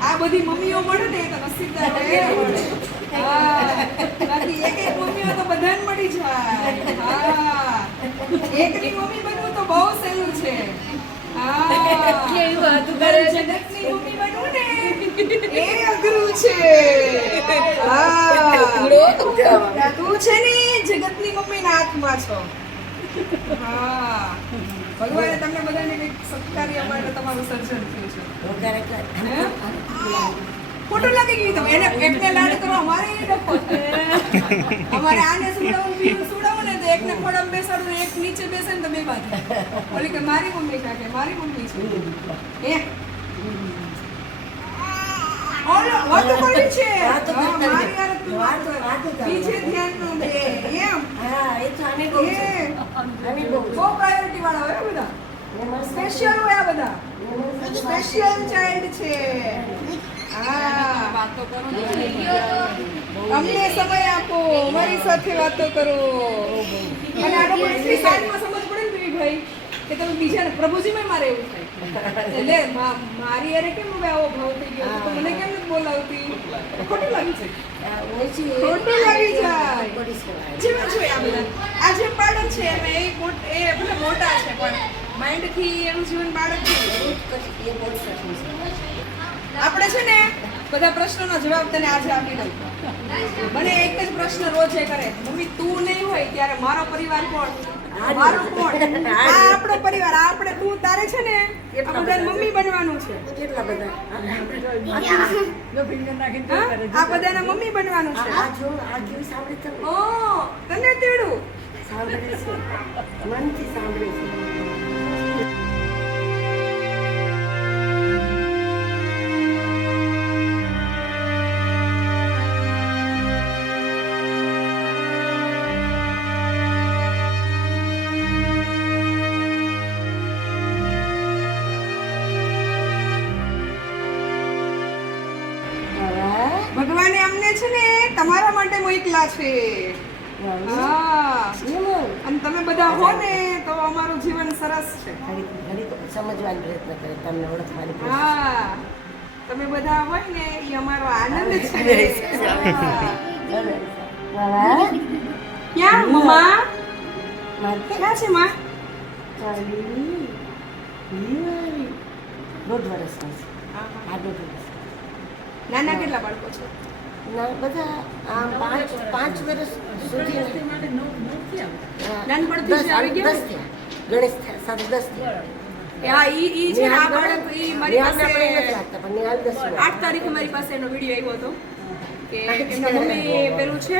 આ બધી મમ્મીઓ મળે ને જગત તો નસીબદાર હોય એ. હા. બાકી એક એક મમ્મીઓ તો બધાને મળી જાય. એકની મમ્મી બનવું તો બહુ સહેલું છે. હા. કેવી કરે જગતની મમ્મી બનવું ને એ અઘરું છે. હા. તું છે ને જગતની મમ્મીના હાથમાં છો. હા. ભગવાને તમને બધાને કંઈક સત્કાર્ય માટે તમારું સર્જન થયું છે. ખોટું લાગી ગયું તમે. એને એકને લાડ કરો અમારે એ ડફો અમારે આને સુડાવું બીજું સુડાવું ને તો એકને ખોડામાં બેસાડું ને એક નીચે બેસે ને તો બે બાજુ. ઓલી કે મારી મમ્મી કાકે મારી મમ્મી છે? એ ઓલો વાતો મારી તું વાતો. બીજે ધ્યાન ન દે એમ એ બહુ પ્રાયોરિટી વાળા સમય આપો. મારી સાથે વાતો કરો. અને આ સમજ પડે ને ભાઈ કે તમે બીજાને પ્રભુજીમાં મારે એવું થાય. એટલે મારી અરે કેમ હવે આવો ભાવ થઈ ગયો? તો મને કેમ નથી બોલાવતી? ખોટું લાગી છે. ખોટું લાગી જાય જેવા જોઈએ આ બધા. આ જે બાળક છે એમ એ એ ભલે મોટા છે પણ માઇન્ડથી એનું જીવન બાળક છે આપણે છે ને બધા પ્રશ્નોનો જવાબ તને આજે આપી દઉં. મને એક જ પ્રશ્ન રોજ એ કરે મમ્મી તું નહીં હોય ત્યારે મારો પરિવાર કોણ? મારું કોણ? આ આપણો પરિવાર આ આપણે તું તારે છે ને આ બધાને મમ્મી બનવાનું છે. કેટલા બધા? આ બધાના મમ્મી બનવાનું છે. આ જો આ કેવી સાંભળી તમે? ઓ તને તેડું. સાંભળે છે. મનથી સાંભળે છે. તમારા માટે મોકલા છે. હા. અને તમે બધા હો ને તો અમારું જીવન સરસ છે. સમજવાનો પ્રયત્ન કરે તમને ઓળખવાની હા. તમે બધા હોય ને એ અમારો આનંદ છે. ક્યાં મમ્મા? મારે ક્યાં છે માં? દોઢ વર્ષ નાના કેટલા બાળકો છે? ના બધા આમ પાંચ પાંચ વર્ષ સુધી ગણેશ સાથે દસ થયા. આઠ તારીખે મારી પાસે એનો વીડિયો આવ્યો હતો કે એમના મમ્મી પેલું છે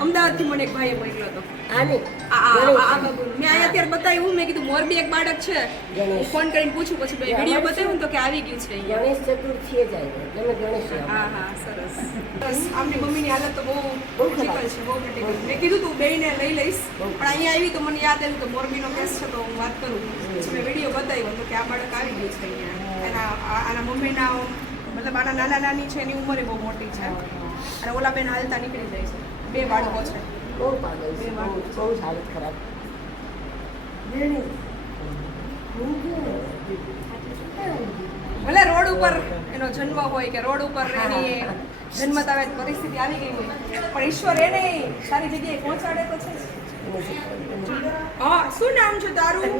અમદાવાદથી મને એક ભાઈએ મોકલ્યો હતો. આ- ગણેશ. બાબુ. મેં બતાવ્યું મેં કીધું મોરબી એક બાળક છે. હું ફોન કરીને પૂછું પછી ભાઈ વીડિયો બતાવ્યું તો કે આવી ગયું છે ગણેશ ચતુર્થી જ તમે ગણેશ હા હા સરસ. બસ આમની મમ્મીની હાલત તો બહુ બહુ ક્રિટિકલ છે બહુ ક્રિટિકલ મેં કીધું તું બેયને લઈ લઈશ. પણ અહીંયા આવી તો મને યાદ આવ્યું કે મોરબીનો કેસ છે તો હું વાત કરું. પછી મેં વીડિયો બતાવ્યો તો કે આ બાળક આવી ગયું છે અહીંયા. એના આના આના મમ્મીના મતલબ આના નાના નાની છે એની ઉંમરે બહુ મોટી છે. અને ઓલા બેન હાલતા નીકળી જાય છે. બે બાળકો છે. બહુ પાગલ છે બહુ બહુ હાલત ખરાબ. ભલે રોડ ઉપર એનો જન્મ હોય કે રોડ ઉપર એની જન્મતા પરિસ્થિતિ આવી ગઈ હોય. પણ ઈશ્વર એને સારી જગ્યાએ પહોંચાડે તો છે. હા શું નામ છે તારું?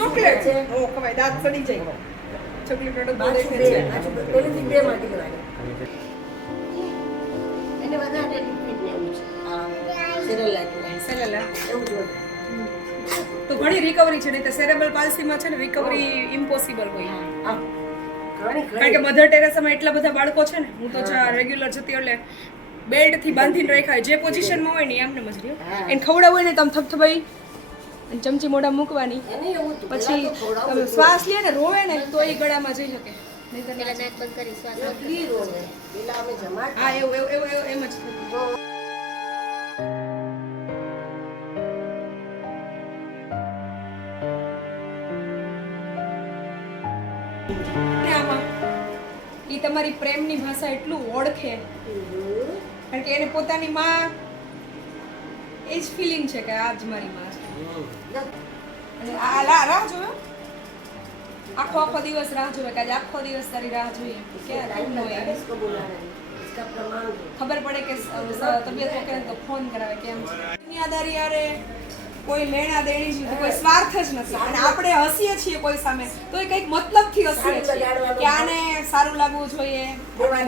ચોકલેટ. છે. ઓ કવાય દાંત સડી જાય. ચોકલેટ પાછું દેખે છે. પેલેથી બે. માં દીકરાને. એને વધારે ટ્રીટમેન્ટ છે. Cerelac ને એવું જ હોય. તો ઘણી રિકવરી છે નહીં તો સેરેબલ પાલ્સીમાં છે ને રિકવરી ઇમ્પોસિબલ હોય. કારણ કે મધર ટેરેસામાં એટલા બધા બાળકો છે ને હું તો રેગ્યુલર જતી એટલે બેલ્ટથી બાંધીને રાખાય જે પોઝિશનમાં હોય ને એમને મજરી. એને ખવડાવવું હોય ને તમ થપથપાઈ અને ચમચી મોઢા મૂકવાની. પછી તમે શ્વાસ લે ને રોવે ને તો એ ગળામાં જઈ શકે. નહીં તો હા એવું એવું એવું એમ જ તમારી પ્રેમની ભાષા એટલું ઓળખે. કારણ કે એને પોતાની માં એ જ ફિલિંગ છે કે આ મારી માં છે. અને આ રાહ જોયો? આખો આખો દિવસ રાહ જોવે કે આજે આખો દિવસ તારી રાહ જોઈએ. ખબર પડે કે તબિયત ઓકે તો ફોન કરાવે કેમ દુનિયાદારી યારે કોઈ લેણા દેણી જ કોઈ સ્વાર્થ જ નથી. અને આપણે હસીએ છીએ કોઈ સામે તો એ કંઈક મતલબથી હસીએ છીએ કે આને સારું લાગવું જોઈએ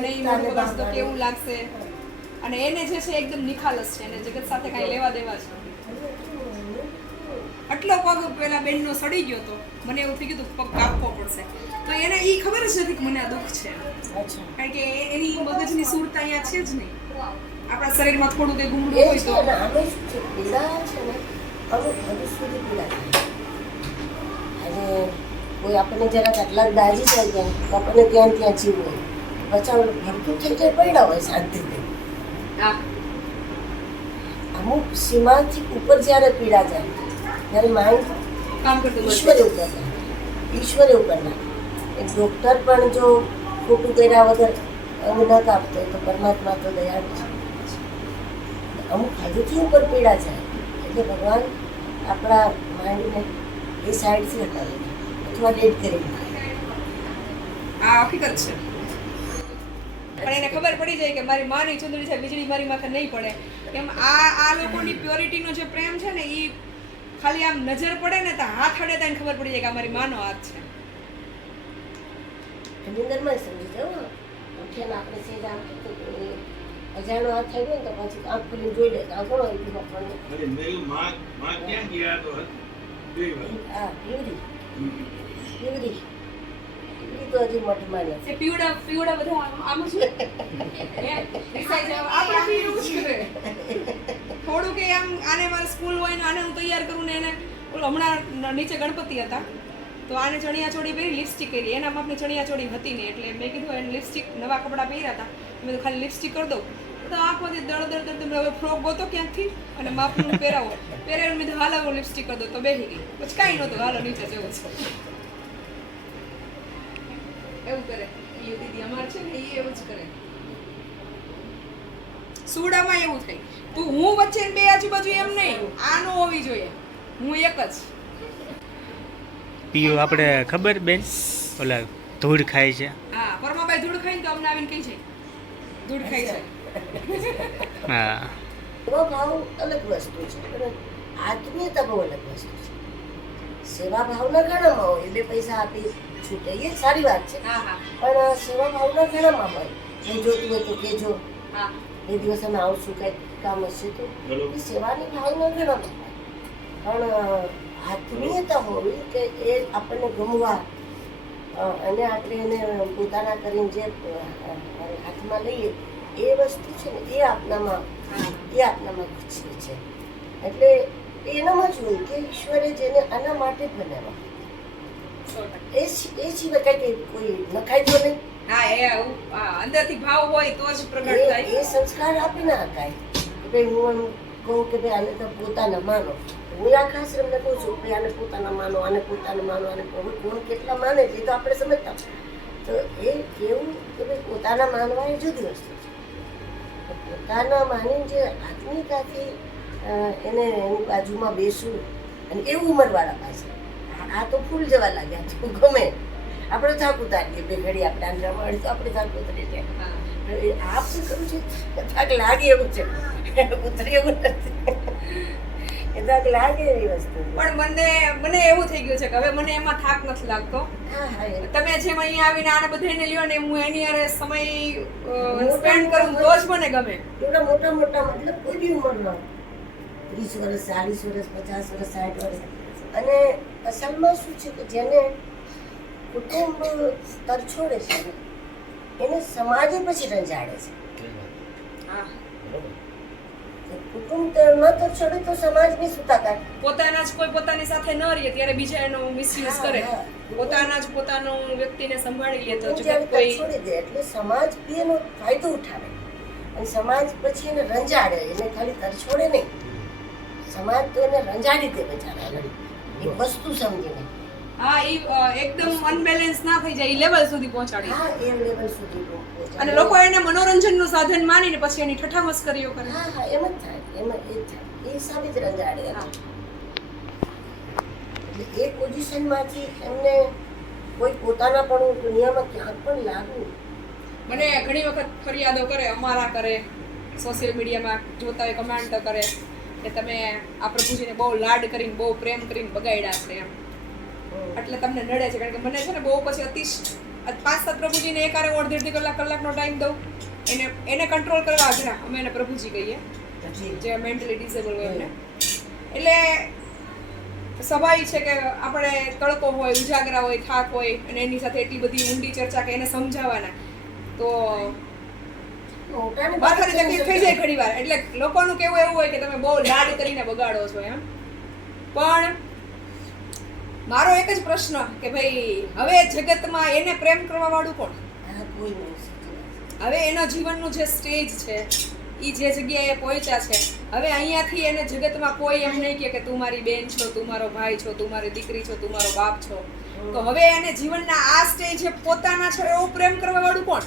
નહીં મોટું બસ તો કેવું લાગશે? અને એને જે છે એકદમ નિખાલસ છે એને જગત સાથે કાંઈ લેવા દેવા છે. આટલો પગ પેલા બેનનો સડી ગયો તો મને એવું થઈ ગયું પગ કાપવો પડશે. તો એને એ ખબર જ નથી કે મને આ દુઃખ છે. કારણ કે એની મગજની સુરતા અહીંયા છે જ નહીં. આપણા શરીરમાં થોડું કંઈ ગુમડું હોય તો. ને ને અમુક હદ સુધી પીડા આજે કોઈ આપણને જરાક આટલા દાજી જાય ત્યાં તો આપણને ત્યાં ત્યાં જીવવું હોય. બચાવ ભરતું થઈ જાય પડ્યા હોય શાંતિથી. અમુક સીમાથી ઉપર જ્યારે પીડા જાય ત્યારે માઇન્ડ કામ કરતું ઈશ્વર ઉપર કરનાર ઈશ્વર એવું કરનાર એક ડૉક્ટર પણ જો ખોટું કર્યા વગર અંગ ન કાપતો તો પરમાત્મા તો દયા છે. અમુક હજુથી ઉપર પીડા જાય એટલે ભગવાન આપણા માઇન્ડને એ સાઈડથી હટાવી અથવા ડેડ કરી આ હકીકત છે. પણ એને ખબર પડી જાય કે મારી માની ચુંદડી છે વીજળી મારી માથે નહીં પડે. એમ આ આ લોકોની પ્યોરિટીનો જે પ્રેમ છે ને એ ખાલી આમ નજર પડે ને તો હાથ અડે તો ખબર પડી જાય કે આ મારી માનો હાથ છે. નિંદરમાં સમજી જાઓ ઉઠે આપણે સીધા આમ અજાણો હાથ થઈ ગયો ને તો પછી આંખ ખોલીને જોઈ લે આ કોણ આવી ગયું આપણને અરે માં માં ક્યાં ગયા તો વાર. પીવડી. પીવડી. પીવડી તો હજી મઠમાં નથી એ પીવડા પીવડા બધા આમ- છે હે? આપણે એવું થોડું કે આમ આને મારે સ્કૂલ હોય ને આને હું તૈયાર કરું ને એને ઓલો હમણાં નીચે ગણપતિ હતા. તો આને ચણિયા ચોળી પહેરી લિપસ્ટિક કરી એના માપની ચણિયા ચોળી હતી નહીં, એટલે મેં કીધું એને લિપસ્ટિક નવા કપડાં પહેર્યા હતા. મેં ખાલી લિપસ્ટિક કરી દઉં તો આંખમાંથી દળ દળ દળ તમે હવે ફ્રોક ગોતો ક્યાંકથી? અને માપનું પહેરાવો. પહેરાવીને મેં હાલ હું લિપસ્ટિક કરી દઉં તો બેસી ગઈ. પછી કાંઈ નહોતું. હાલો, નીચે જવું છો. એવું કરે. એ દીદી અમાર છે ને એ એવું જ કરે. સુડામાં એવું થાય. તું હું વચ્ચે બે આજુબાજુ એમ નહીં. આનો હોવી જોઈએ. હું એક જ. પીયું આપણે ખબર બેન? ઓલા ધૂળ ખાય છે. હા પરમાભાઈ ધૂળ ખાઈને તો અમને આવીને કહી છે. ધૂળ ખાઈ છે. હા. એવો ભાવ અલગ વસ્તુ છે પણ આત્મીયતા બહુ અલગ વસ્તુ છે. સેવા ભાવના ઘણામાં હોય બે પૈસા આપી છૂટે એ સારી વાત છે. હા હા. પણ સેવા ભાવના ઘણામાં હોય જે જોતું હોય તો કેજો હા. એ દિવસ અમે આવશું કંઈક કામ હશે તો. એ સેવાની ભાવના ઘણામાં પણ આત્મીયતા હોવી કે એ આપણને ગમવા. અને આપણે એને પોતાના કરીને જે હાથમાં લઈએ એ વસ્તુ છે ને એ આપણામાં એ આપણામાં ખુશી છે. એટલે એનામાં જ હોય કે ઈશ્વરે જેને આના માટે બનાવ્યા. એ એ સિવાય કઈ કોઈ નખાય તો નહીં. હા એ અંદરથી ભાવ હોય તો જ પ્રગટ થાય. એ સંસ્કાર આપી ના શકાય. કે ભાઈ હું એમ કહું કે ભાઈ આને તો પોતાના માનો. હું આખા એમને કહું છું કે આને પોતાના માનો, આને પોતાના માનો, આને હવે કોણ કેટલા માને છે એ તો આપણે સમજતા તો એ કેવું કે ભાઈ પોતાના માનવા એ જુદી વસ્તુ છે. પોતાના માની જે આત્મીયતાથી એને એની બાજુમાં બેસવું અને એવું ઉંમરવાળા પાસે, આ- આ તો ફૂલ જવા લાગ્યા છે, ગમે. આપણે થાક ઉતારીએ બે ઘડી આપણે આમ રમાડી તો આપણે થાક ઉતરી જાય શું કરું છું? થાક લાગે એવું છે. ઉતરી એવું નથી. એ થાક લાગે એવી વસ્તુ પણ મને મને એવું થઈ ગયું છે કે હવે મને એમાં થાક નથી લાગતો. હા હા એ તમે જેમ અહીંયા આવીને આને બધાને લ્યો ને હું એની અરે સમય સ્પેન્ડ કરું તો જ મને ગમે. એવડા મોટા મોટા મતલબ કોઈ બી ઉંમરમાં. ત્રીસ વર્ષ ચાલીસ વર્ષ પચાસ વર્ષ સાઠ વર્ષ. અને અસલમાં શું છે કે જેને કુટુંબ તરછોડે છે એને સમાજે પછી રંજાડે છે. હા. કે કુટુંબ તો તરછોડે તો સમાજની સુતા કાઢે પોતાના જ કોઈ પોતાની સાથે ન રહીએ ત્યારે બીજા એનો મિસયુઝ કરે. પોતાના જ પોતાનો વ્યક્તિને સંભાળી લે તો જો કોઈ છોડી દે એટલે સમાજ બી એનો ફાયદો ઉઠાવે. અને સમાજ પછી એને રંજાડે એને ખાલી તરછોડે નહીં. સમાજ તો એને રંજાડી દે બચારા એક વસ્તુ સમજીને. હા એ એકદમ અનબેલેન્સ ના થઈ જાય એ લેવલ સુધી પહોંચાડી. હા એ લેવલ સુધી પહોંચે. અને લોકો એને મનોરંજનનું સાધન માનીને પછી એની ઠઠ્ઠા મસ્કરીઓ કરે. હા હા એમ જ થાય એમ એ જ થાય. એ સાબિત રંજાડે એટલે એ પોઝિશનમાંથી એમને કોઈ પોતાના પણ દુનિયામાં ક્યાંક પણ લાગવું મને ઘણી વખત ફરિયાદો કરે અમારા કરે સોશિયલ મીડિયામાં જોતા હોય કમેન્ટ કરે કે તમે આ પ્રભુજીને બહુ લાડ કરીને બહુ પ્રેમ કરીને બગાડ્યા છે એમ. એટલે તમને નડે છે કારણ કે મને છે ને બહુ પછી અતિશ પાંચ સાત પ્રભુજીને એકારે અડધી અડધી કલાક કલાકનો ટાઈમ દઉં. એને એને કંટ્રોલ કરવા અઘરા અમે એને પ્રભુજી કહીએ. જે મેન્ટલી ડિસેબલ હોય એમને. એટલે સ્વાભાવિક છે કે આપણે તડકો હોય ઉજાગરા હોય થાક હોય અને એની સાથે એટલી બધી ઊંડી ચર્ચા કે એને સમજાવવાના. તો માથાની તકલીફ થઈ જાય ઘણી વાર. એટલે લોકોનું કેવું એવું હોય કે તમે બહુ લાડ કરીને બગાડો છો એમ. પણ મારો એક જ પ્રશ્ન કે ભાઈ હવે જગતમાં એને પ્રેમ કરવા વાળું કોણ. હવે એના જીવનનું જે સ્ટેજ છે એ જે જગ્યાએ પહોંચ્યા છે હવે અહીંયાથી એને જગતમાં કોઈ એમ નહીં કે તું મારી બેન છો તું મારો ભાઈ છો તું મારી દીકરી છો તું મારો બાપ છો. તો હવે એને જીવનના આ સ્ટેજે પોતાના છે એવો પ્રેમ કરવા વાળું કોણ?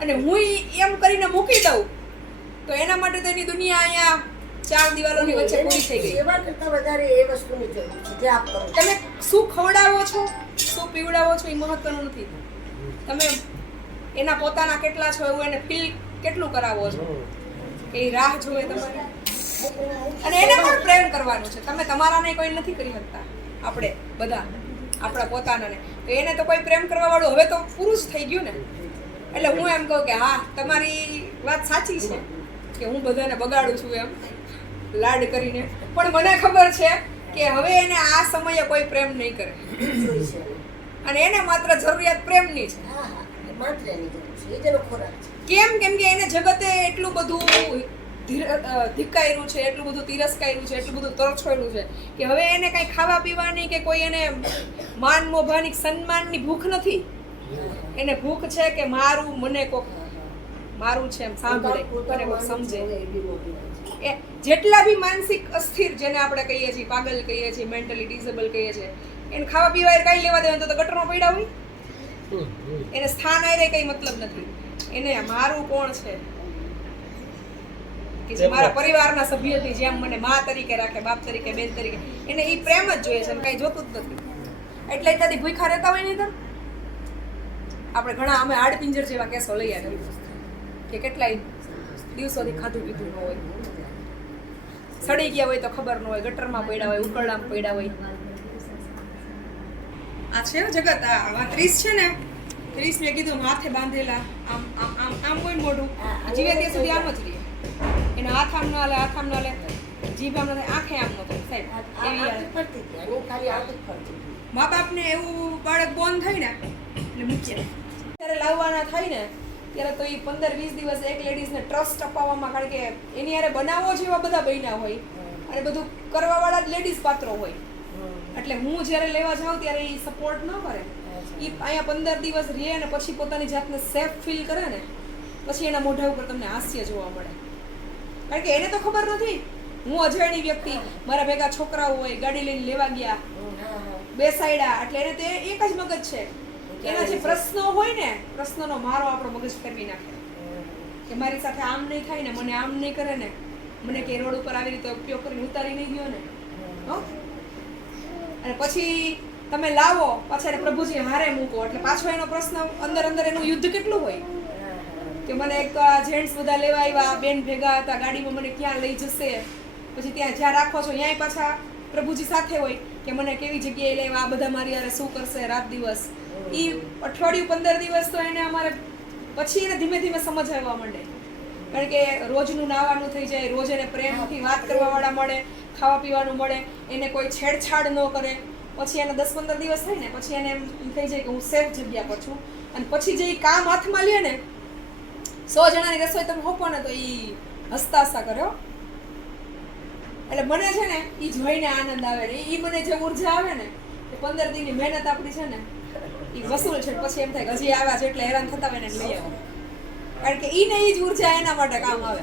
અને હું એમ કરીને મૂકી દઉં તો એના માટે તો એની દુનિયા અહીંયા ચાર દિવાલોની વચ્ચે પૂરી થઈ ગઈ. સેવા કરતા વધારે એ વસ્તુની જરૂર છે જે આપ કરો તમે શું ખવડાવો છો? શું પીવડાવો છો એ મહત્વનું નથી. તમે એના પોતાના કેટલા છો એવું એને ફીલ કેટલું કરાવો છો? કે એ રાહ જોવે તમારે. અને એને પણ પ્રેમ કરવાનું છે. તમે તમારાને કોઈ નથી કરી શકતા. આપણે બધા આપણા પોતાનાને. તો એને તો કોઈ પ્રેમ કરવા વાળું હવે તો પૂરું જ થઈ ગયું ને. એટલે હું એમ કહું કે હા તમારી વાત સાચી છે કે હું બધાને બગાડું છું એમ. લાડ કરીને. પણ મને ખબર છે કે હવે એને આ સમયે કોઈ પ્રેમ નહીં કરે. અને એને માત્ર જરૂરિયાત પ્રેમની છે. માત્ર એની જરૂર ખોરાક કેમ? કેમ કે એને જગતે એટલું બધું ધિકાયેલું છે એટલું બધું તિરસ્કાર્યું છે એટલું બધું તરછોડ્યું છે કે હવે એને કઈ ખાવા પીવાની કે કોઈ એને માન મોભાની સન્માનની ભૂખ નથી? એને ભૂખ છે કે મારું મને કોક મારું છે એમ સાંભળે મને કોક સમજે. એ જેટલા બી માનસિક અસ્થિર જેને આપણે કહીએ છીએ પાગલ કહીએ છીએ મેન્ટલી ડિસેબલ કહીએ છીએ એને ખાવા પીવા એ કઈ લેવા દેવાનું તો ગટરમાં પડ્યા હોય. એને સ્થાન આરે કઈ મતલબ નથી. એને મારું કોણ છે? કે જે મારા પરિવારના સભ્યથી જેમ મને મા તરીકે રાખે બાપ તરીકે બેન તરીકે એને એ પ્રેમ જ જોઈએ છે કઈ જોતું જ નથી. એટલે ત્યાંથી ભૂખા રહેતા હોય નહીં તો? આપણે ઘણા અમે આડપિંજર જેવા કેસો લઈ આવ્યા કે કેટલાય દિવસોથી ખાધું પીધું ન હોય. સડી ગયા હોય તો ખબર ન હોય ગટરમાં પડ્યા હોય ઉકરડામાં પડ્યા હોય. આ છે જગત આ ત્રીસ છે ને ત્રીસ મેં કીધું માથે બાંધેલા આમ આમ આમ આમ કોઈ મોઢું. જીવે ત્યાં સુધી આમ જ રહે. એનો હાથ આમ ન હાલે હાથ આમ ન હાલે જીભ આમ ન આંખે આમ ન થાય સાહેબ. એવી. મા બાપને એવું બાળક બોન થાય ને એટલે મૂકી. ત્યારે લાવવાના થાય ને ત્યારે તો એ પંદર વીસ દિવસ એક લેડીઝને ટ્રસ્ટ અપાવવામાં કારણ કે એની યારે બનાવો જેવા બધા બન્યા હોય. અને બધું કરવાવાળા જ લેડીઝ પાત્રો હોય. એટલે હું જ્યારે લેવા જાઉં ત્યારે એ સપોર્ટ ન કરે. એ અહીંયા પંદર દિવસ રહે અને પછી પોતાની જાતને સેફ ફીલ કરે ને પછી એના મોઢા ઉપર તમને હાસ્ય જોવા મળે. કારણ કે એને તો ખબર નથી. હું અજાણી વ્યક્તિ. મારા ભેગા છોકરાઓ હોય ગાડી લઈને લેવા ગયા. બેસાડ્યા. એટલે એને તે એક જ મગજ છે. એના જે પ્રશ્નો હોય ને, પ્રશ્નોનો મારો આપણો મગજ ફેરવી નાખે. કે મારી સાથે આમ નહીં થાય ને, મને આમ નહીં કરે ને, મને કે રોડ ઉપર આવી રીતે ઉપયોગ કરીને ઉતારી નહીં ગયો ને? અને પછી તમે લાવો, પાછા પ્રભુજી હારે મૂકો. એટલે પાછો એનો પ્રશ્ન અંદર અંદર એનું યુદ્ધ કેટલું હોય? કે મને એક તો આ જેન્ટ્સ બધા લેવા આવ્યા, બેન ભેગા હતા, ગાડીમાં મને ક્યાં લઈ જશે? પછી ત્યાં જ્યાં રાખો છો, ત્યાંય પાછા પ્રભુજી સાથે હોય. કે મને કેવી જગ્યાએ લેવા, આ બધા મારી યારે શું કરશે રાત દિવસ? ઈ અઠવાડિયું પંદર દિવસ તો એને અમારે પછી એને ધીમે ધીમે સમજ આવવા માંડે. કારણ કે રોજનું નાવાનું થઈ જાય, રોજ એને પ્રેમથી વાત કરવાવાળા મળે, ખાવા પીવાનું મળે, એને કોઈ છેડછાડ ન કરે. પછી એને દસ પંદર દિવસ થાય ને, પછી એને એમ થઈ જાય કે હું સેફ જગ્યા પર છું. અને પછી જે કામ હાથમાં લે ને, સો જણાની રસોઈ તમે હોપો ને તો એ હસતા હસતા કર્યો એટલે મને છે ને એ જોઈને આનંદ આવે ને એ મને જે ઊર્જા આવે ને, એ પંદર દિનની મહેનત આપણી છે ને એ વસૂલ છે પછી એમ થાય કે હજી આવ્યા છે એટલે હેરાન થતા હોય ને એને લઈ આવો કારણ કે ઈ ને ઈ જ ઊર્જા એના માટે કામ આવે.